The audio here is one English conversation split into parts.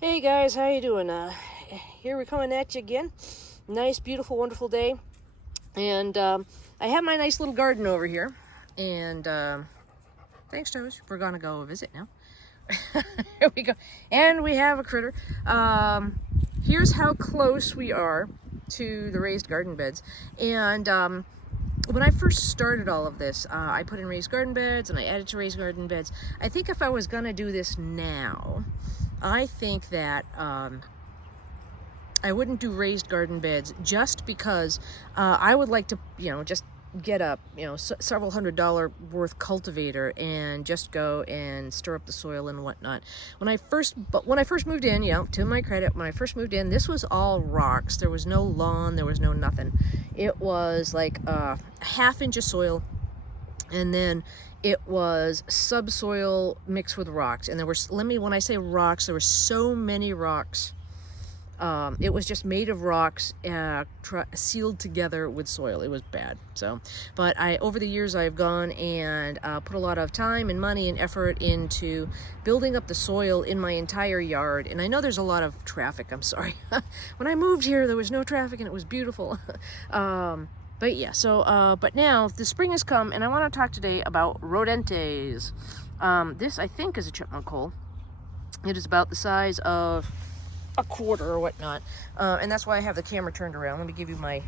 Hey guys, how you doing? Here we're coming at you again. Nice, beautiful, wonderful day. And I have my nice little garden over here. And thanks, Toes. We're gonna go visit now. Here we go. And we have a critter. Here's how close we are to the raised garden beds. And when I first started all of this, I put in raised garden beds and I added to raised garden beds. I think if I was gonna do this now, I think that I wouldn't do raised garden beds just because I would like to, just get a, several $100 worth cultivator and just go and stir up the soil and whatnot. When I first moved in, to my credit, when I first moved in, this was all rocks. There was no lawn, there was no nothing. It was like a ½ inch of soil, and then it was subsoil mixed with rocks. And there were, when I say rocks, there were so many rocks. It was just made of rocks, sealed together with soil. It was bad. So, but over the years, I've gone and put a lot of time and money and effort into building up the soil in my entire yard. And I know there's a lot of traffic. I'm sorry. When I moved here, there was no traffic and it was beautiful. But yeah, so, but now the spring has come and I want to talk today about rodentes. This, I think, is a chipmunk hole. It is about the size of a quarter or whatnot. And that's why I have the camera turned around. Let me give you my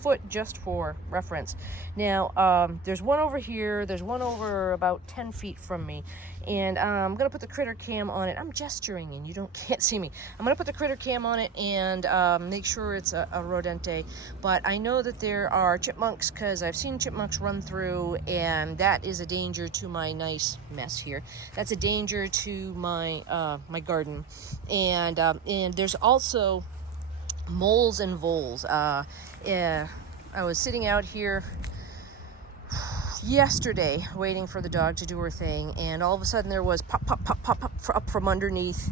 foot just for reference. Now, there's one over here. There's one over about 10 feet from me. And I'm going to put the critter cam on it. I'm gesturing and you can't see me. I'm going to put the critter cam on it and make sure it's a rodente. But I know that there are chipmunks because I've seen chipmunks run through, and that is a danger to my nice mess here. That's a danger to my my garden. And there's also moles and voles. Yeah, I was sitting out here yesterday waiting for the dog to do her thing, and all of a sudden there was pop, pop, pop, pop, pop up from underneath,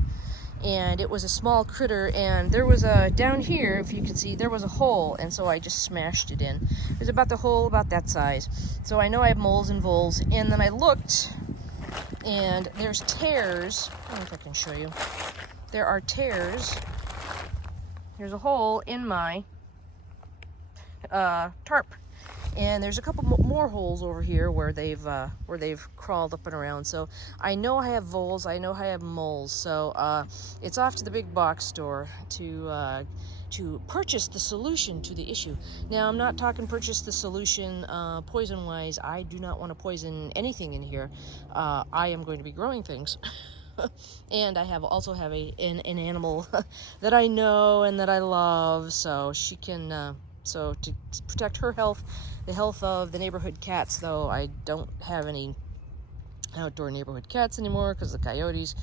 and it was a small critter, and there was down here, if you can see, there was a hole, and so I just smashed it in. It was about the hole about that size. So I know I have moles and voles, and then I looked, and there's tears. I don't know if I can show you. There are tears. There's a hole in my tarp, and there's a couple more holes over here where they've crawled up and around. So I know I have voles, I know I have moles. So it's off to the big box store to purchase the solution to the issue. Now, I'm not talking purchase the solution poison wise. I do not want to poison anything in here. I am going to be growing things. And I also have an animal that I know and that I love, so she can, so to protect her health, the health of the neighborhood cats, though I don't have any outdoor neighborhood cats anymore because of the coyotes.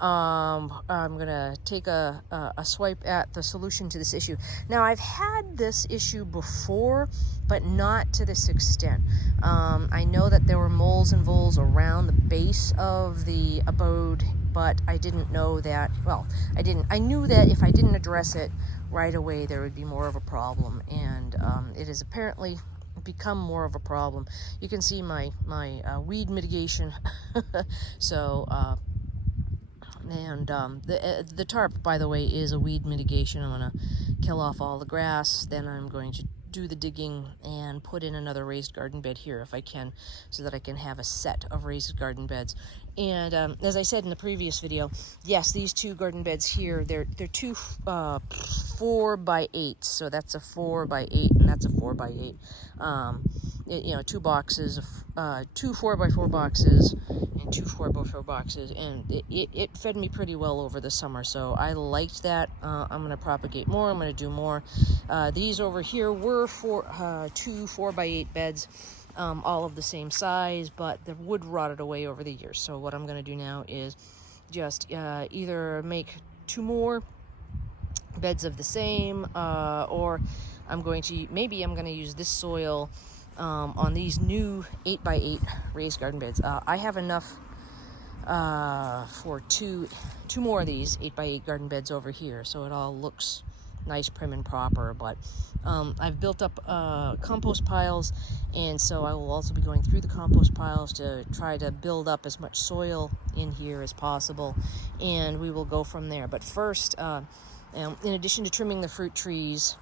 I'm gonna take a swipe at the solution to this issue. Now, I've had this issue before, but not to this extent. I know that there were moles and voles around the base of the abode, but I didn't know that, well, I knew that if I didn't address it right away, there would be more of a problem, and it has apparently become more of a problem. You can see my weed mitigation. So, and the tarp, by the way, is a weed mitigation. I'm going to kill off all the grass, then I'm going to do the digging and put in another raised garden bed here if I can, so that I can have a set of raised garden beds. And as I said in the previous video, yes, these two garden beds here, they're two 4x8, so that's a 4x8 and that's a 4x8. Two boxes, two 4x4 boxes and two 4x4 boxes, and it fed me pretty well over the summer, so I liked that. I'm going to propagate more. I'm going to do more. These over here were two 4x8 beds, all of the same size, but the wood rotted away over the years. So what I'm going to do now is just either make two more beds of the same, or I'm going to use this soil on these new 8x8 raised garden beds. I have enough for two more of these 8x8 garden beds over here, so it all looks nice, prim and proper. But I've built up compost piles, and so I will also be going through the compost piles to try to build up as much soil in here as possible, and we will go from there. But first, in addition to trimming the fruit trees,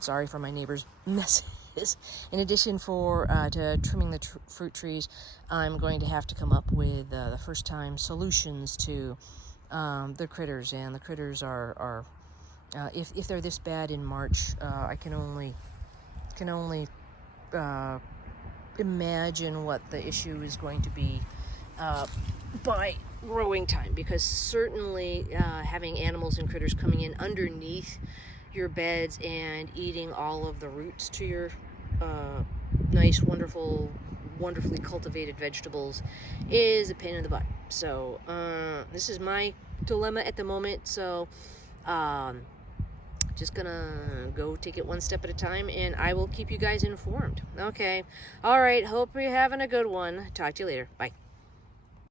sorry for my neighbor's messes, in addition to trimming the fruit trees, I'm going to have to come up with the first time solutions to the critters. And the critters are if they're this bad in March, I can only imagine what the issue is going to be by growing time, because certainly having animals and critters coming in underneath your beds and eating all of the roots to your nice, wonderfully cultivated vegetables is a pain in the butt. So this is my dilemma at the moment. So just gonna go take it one step at a time, and I will keep you guys informed. Okay. All right. Hope you're having a good one. Talk to you later. Bye.